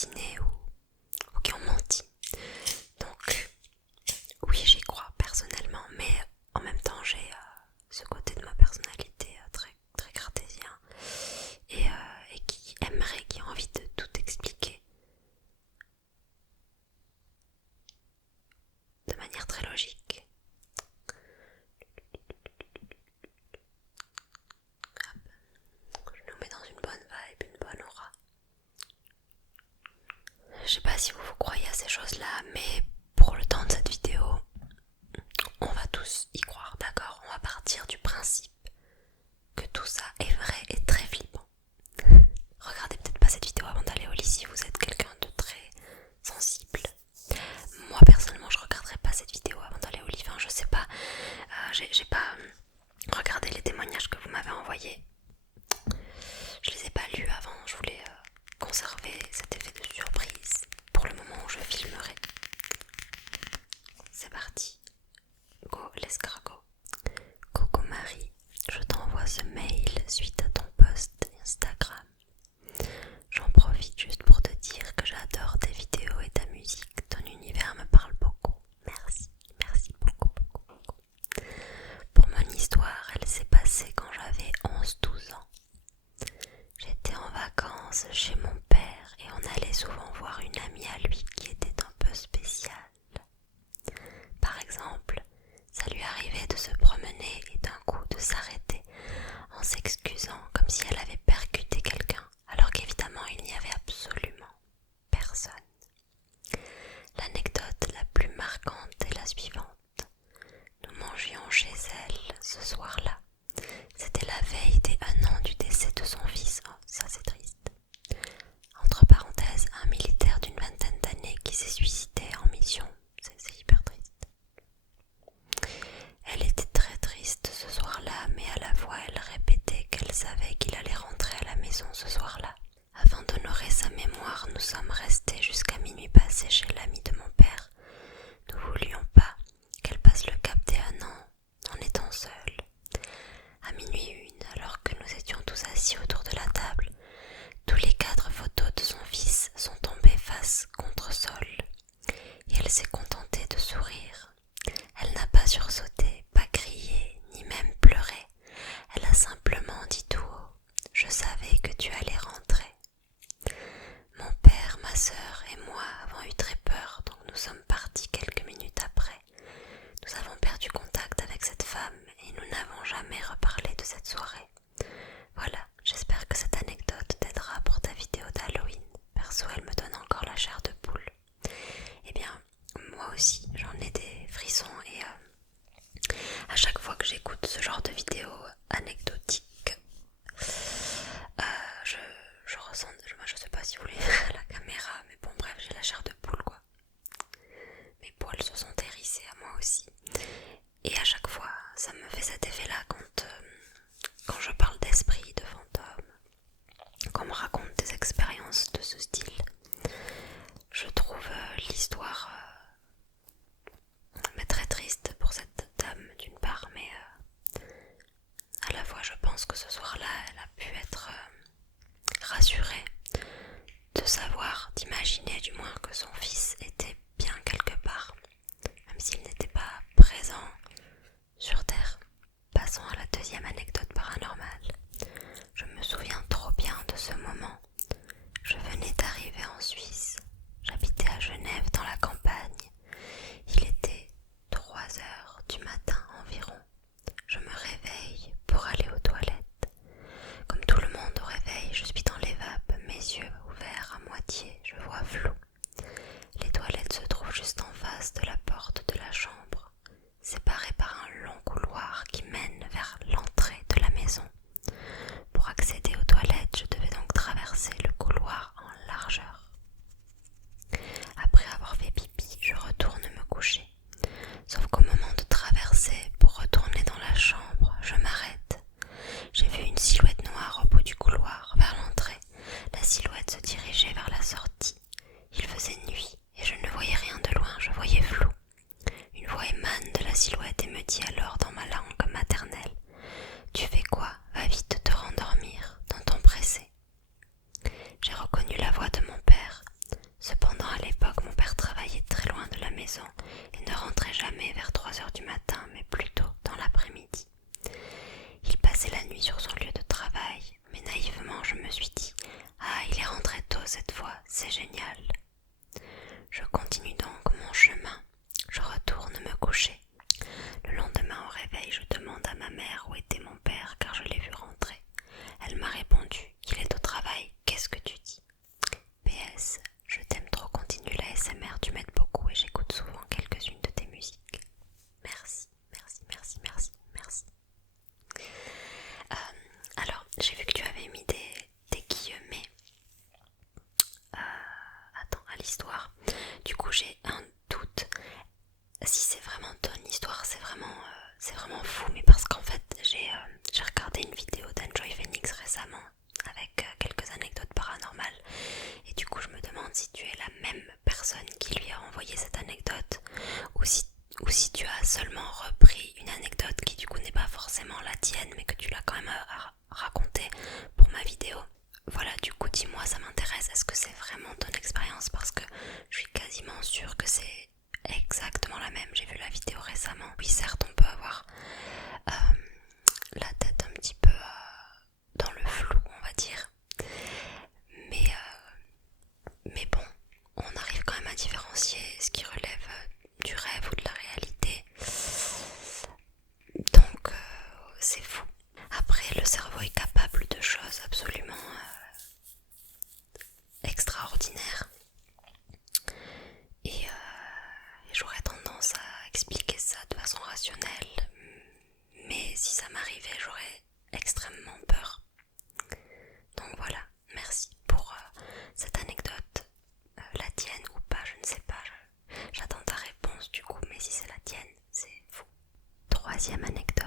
assassiné ou qui ont menti. Donc oui, j'y crois personnellement, mais en même temps j'ai ce côté de ma personnalité très, très cartésien et qui aimerait, qui a envie de tout expliquer de manière très logique. Hop. Je nous mets dans une bonne vibe, une bonne aura. Je sais pas si vous croyez à ces choses-là, mais pour le temps de cette vidéo, on va tous y croire, d'accord? On va partir du principe que tout ça est vrai et très flippant. Regardez peut-être pas cette vidéo avant d'aller au lit si vous êtes quelqu'un de très sensible. Moi personnellement je regarderai pas cette vidéo avant d'aller au lit, enfin je sais pas, j'ai pas regardé les témoignages que vous m'avez envoyés. Je les ai pas lus avant, je voulais conserver cet effet de surprise pour le moment où je filmerai. C'est parti, go l'escargot. Coucou Marie, je t'envoie ce mail suite à ton post Instagram. J'en profite juste pour te dire que j'adore tes vidéos et ta musique, ton univers me parle beaucoup. Merci, merci beaucoup, beaucoup, beaucoup. Pour mon histoire, elle s'est passée quand j'avais 11-12 ans. J'étais en vacances chez mon père et on allait souvent voir une amie à lui qui était un peu spéciale. Par exemple, ça lui arrivait de se promener et d'un coup de s'arrêter en s'excusant comme si elle avait percuté quelqu'un, alors qu'évidemment il n'y avait absolument personne. L'anecdote la plus marquante est la suivante. Nous mangions chez elle ce soir-là. C'était la veille des 1 an du décès de son fils. Oh, ça c'est triste. Entre parenthèses, un militaire d'une vingtaine d'années qui s'est suicidé en mission. C'est hyper triste. Elle était très triste ce soir-là, mais à la fois elle répétait qu'elle savait qu'il allait rentrer à la maison ce soir-là. Afin d'honorer sa mémoire, nous sommes restés jusqu'à minuit passé chez l'ami de mon père. Nous voulions pas qu'elle passe le cap des 1 an en étant seule. À minuit 1, alors que nous étions tous assis autour de la table, tous les 4 photos de son fils sont tombées face contre sol, et elle s'est contentée de sourire. Elle n'a pas sursauté, pas crié, ni même pleuré. Elle a simplement dit tout haut: « Je savais que tu allais rentrer. » Mon père, ma sœur et moi avons eu très peur, donc nous sommes partis quelques minutes après. Nous avons perdu contact avec cette femme et nous n'avons jamais reparlé de cette soirée. Voilà, j'espère que cette anecdote t'aidera pour ta vidéo d'Halloween. Perso, elle me donne encore la chair de poule. Eh bien, moi aussi, j'en ai des frissons et à chaque fois que j'écoute ce genre de vidéo anecdotique, je ressens, je sais pas si vous voulez à la caméra, mais bon bref, j'ai la chair de poule quoi. Mes poils se sont hérissés à moi aussi. Et à chaque fois, ça me fait cet effet-là quand je parle d'esprit, de fantômes, quand on me raconte des expériences de ce style. Je trouve l'histoire mais très triste pour cette dame d'une part, mais à la fois je pense que ce soir-là, elle a pu être rassurée de savoir, d'imaginer du moins que son fils était bien quelque part, même s'il n'était pas présent sur Terre. Passons à la deuxième anecdote paranormale. Je me souviens trop bien de ce moment. Je venais d'arriver en Suisse. J'habitais à Genève dans la campagne. Il était 3 heures du matin environ. Je me réveille pour aller aux toilettes. Comme tout le monde au réveil, je suis dans les vapes, mes yeux ouverts à moitié, je vois flou. Les Je continue donc mon chemin. Je retourne me coucher. Le lendemain au réveil, je demande à ma mère où était mon père car je l'ai vu rentrer. Elle m'a répondu qu'il est au travail. Qu'est-ce que tu dis? PS, je t'aime trop, continue la SMR, tu m'aides beaucoup et j'écoute souvent quelques-unes de tes musiques. Merci, merci, merci, merci, merci. Alors, j'ai vu que tu avais mis des guillemets à l'histoire. Du coup, j'ai un doute. Si c'est vraiment ton histoire, c'est vraiment fou. Mais parce qu'en fait, j'ai regardé une vidéo d'Enjoy Phoenix récemment avec quelques anecdotes paranormales. Et du coup, je me demande si tu es la même personne qui lui a envoyé cette anecdote ou si tu as seulement repris une anecdote qui du coup n'est pas forcément la tienne mais que tu l'as quand même racontée pour ma vidéo. Voilà, du coup dis-moi, ça m'intéresse, est-ce que c'est vraiment ton expérience? Parce que je suis quasiment sûre que c'est exactement la même, j'ai vu la vidéo récemment. Oui certes on peut avoir la tête un petit peu dans le flou on va dire, mais bon, on arrive quand même à différencier ce qui relève du rêve ou de la réalité. Donc c'est fou. Après, le cerveau est capable de choses absolument extraordinaires. Et j'aurais tendance à expliquer ça de façon rationnelle. Mais si ça m'arrivait, j'aurais extrêmement peur. Donc voilà, merci pour cette anecdote. La tienne ou pas, je ne sais pas. J'attends ta réponse du coup, mais si c'est la tienne, c'est fou. Troisième anecdote.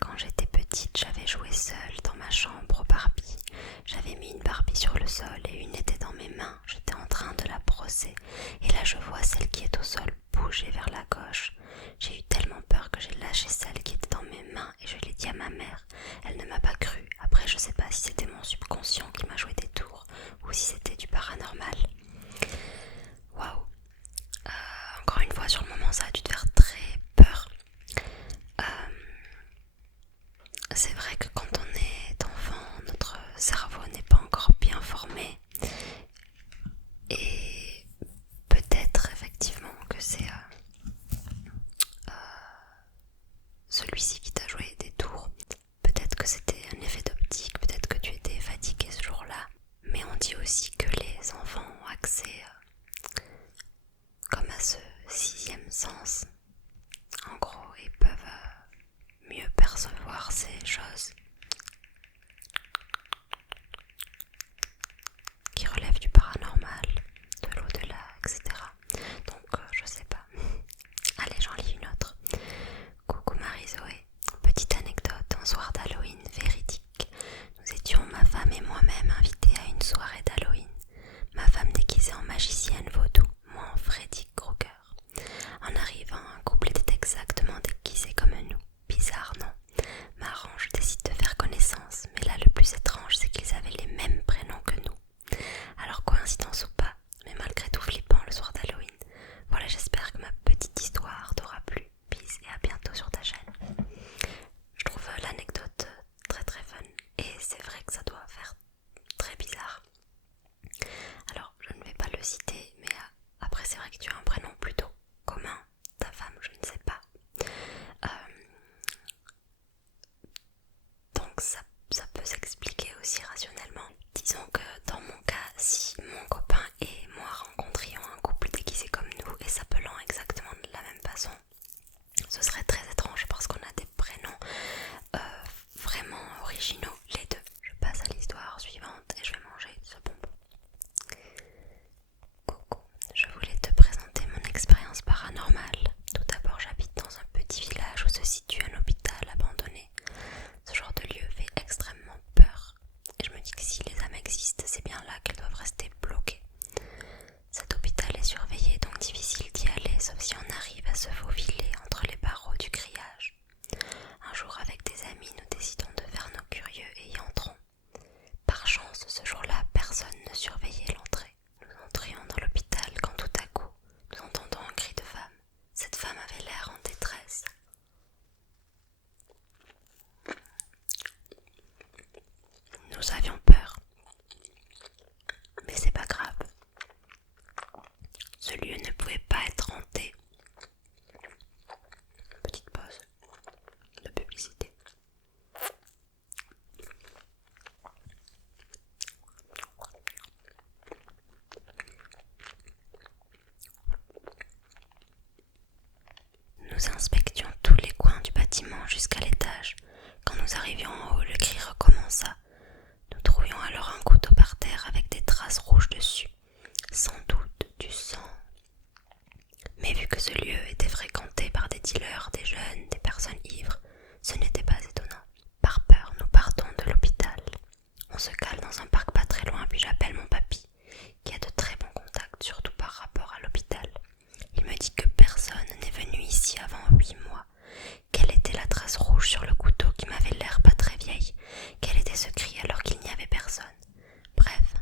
Quand j'étais petite, j'avais joué seule dans ma chambre au Barbie. J'avais mis une Barbie sur le sol et une était dans mes mains. J'étais en train de la brosser et là je vois celle qui est au sol bouger vers la gauche. J'ai eu tellement peur que j'ai lâché celle qui était dans mes mains et je l'ai dit à ma mère. Elle ne m'a pas cru. Après je sais pas si c'était mon subconscient qui m'a joué des tours ou si c'était du paranormal. Waouh. Encore une fois, sur le moment ça a dû te faire très peur. C'est vrai que quand on est enfant, notre cerveau n'est pas encore bien formé et peut-être effectivement que c'est celui-ci qui t'a joué des tours. Peut-être que c'était un effet d'optique, peut-être que tu étais fatigué ce jour-là, mais on dit aussi que les enfants ont accès comme à ce sixième sens. En gros, ils peuvent mieux percevoir ces choses qui relèvent du paranormal, de l'au-delà, etc. Donc je sais pas. Allez, j'en lis une autre. Coucou Marie-Zoé. Petite anecdote, un soir d'Halloween véridique. Nous étions, ma femme et moi-même, invités à une soirée d'Halloween. Ma femme déguisée en magicienne vaudou, moi en Freddy Krueger. En arrivant, un couple était exactement déguisé comme nous. Bizarre, non? Marrant, je décide de faire Nous inspections tous les coins du bâtiment jusqu'à l'étage. Quand nous arrivions en haut, le cri recommença. Nous trouvions alors un couteau par terre avec des traces rouges dessus. Sans doute du sang. Mais vu que ce lieu était fréquenté par des dealers, des jeunes, des personnes ivres, ce n'était pas étonnant. Par peur, nous partons de l'hôpital. On se cale dans un parc pas très loin, puis j'appelle mon papy, qui a de très bons contacts, surtout par rapport à l'hôpital. Il me dit que personne n'est venu ici avant 8 mois. Quelle était la trace rouge sur le couteau qui m'avait l'air pas très vieille? Quel était ce cri alors qu'il n'y avait personne? Bref,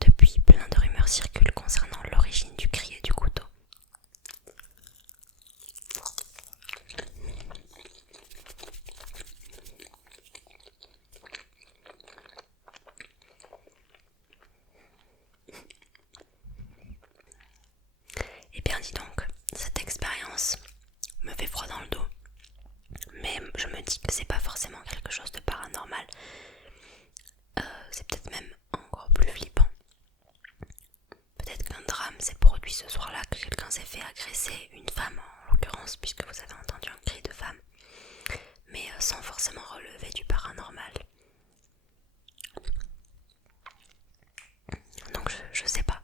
depuis, plein de rumeurs circulent concernant l'origine du cri et du couteau. Eh bien dis donc, cette expérience me fait froid dans le dos. Mais je me dis que c'est pas forcément quelque chose de paranormal. C'est peut-être même encore plus flippant. Peut-être qu'un drame s'est produit ce soir-là, que quelqu'un s'est fait agresser, une femme en l'occurrence, puisque vous avez entendu un cri de femme, mais sans forcément relever du paranormal. Donc je sais pas.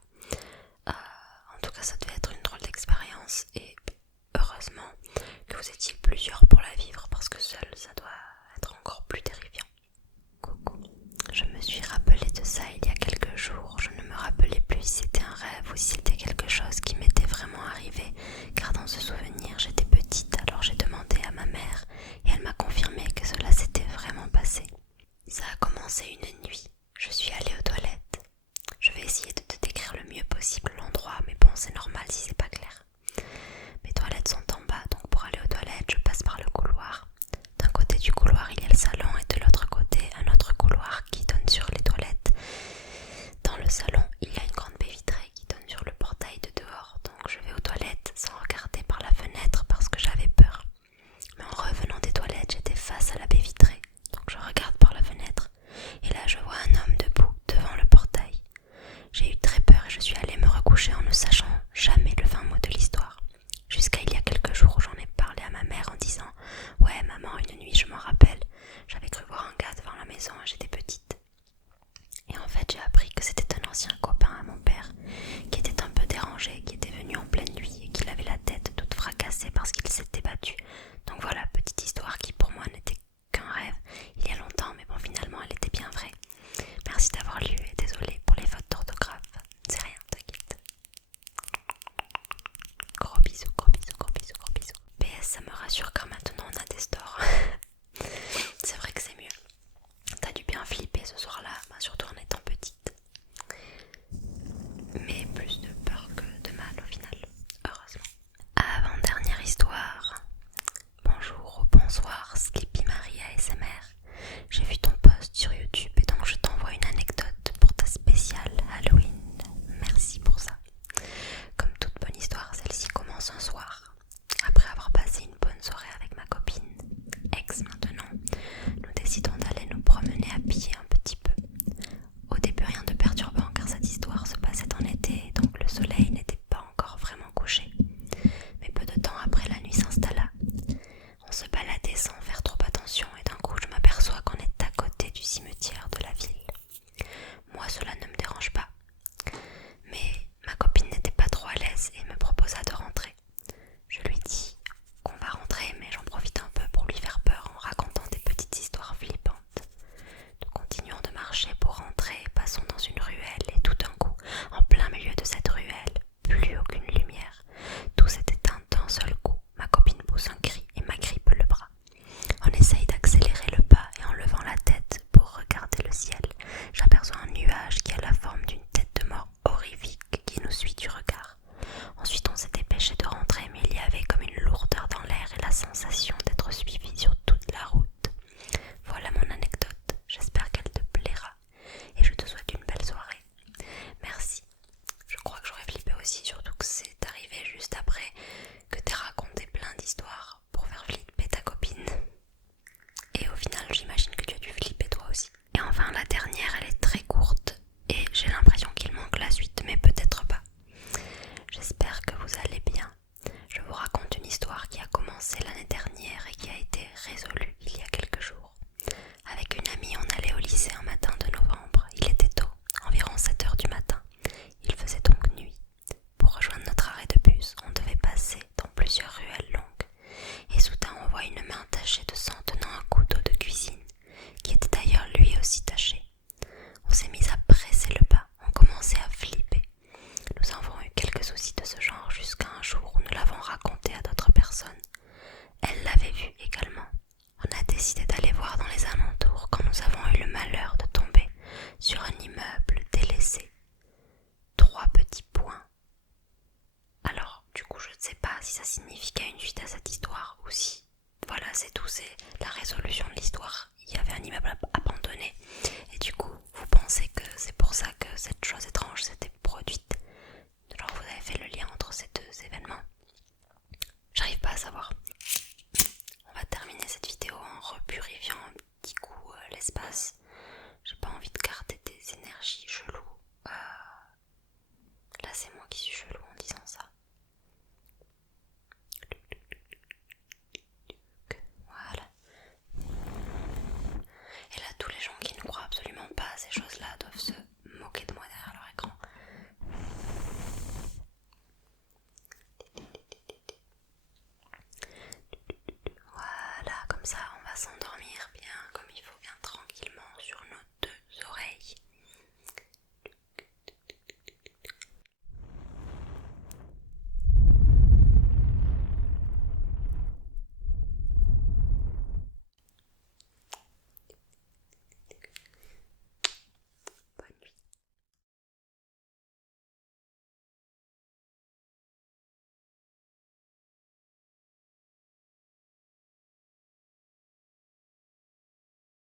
En tout cas, ça devait être une drôle d'expérience et heureusement que vous étiez plusieurs pour la vivre, parce que seul ça doit être encore plus terrifiant. Coucou, je me suis rappelé de ça il y a quelques jours. Je ne me rappelais plus si c'était un rêve ou si c'était quelque chose qui m'était vraiment arrivé, car dans ce souvenir j'étais petite, alors j'ai demandé à ma mère et elle m'a confirmé que cela s'était vraiment passé. récits de ce genre jusqu'à un jour où nous l'avons raconté à d'autres personnes. Elles l'avaient vu également. On a décidé d'aller voir dans les alentours quand nous avons eu le malheur de tomber sur un immeuble délaissé. 3 petits points. Alors, du coup, je ne sais pas si ça signifie qu'il y a une suite à cette histoire ou si, voilà, c'est tout, c'est la résolution de l'histoire. Il y avait un immeuble abandonné et du coup, vous pensez que c'est pour ça que cette chose étrange s'était produite. Alors, vous avez fait le lien entre ces 2 événements. J'arrive pas à savoir. On va terminer cette vidéo en repurifiant un petit coup l'espace. J'ai pas envie de garder des énergies cheloues. Là, c'est moi qui suis chelou.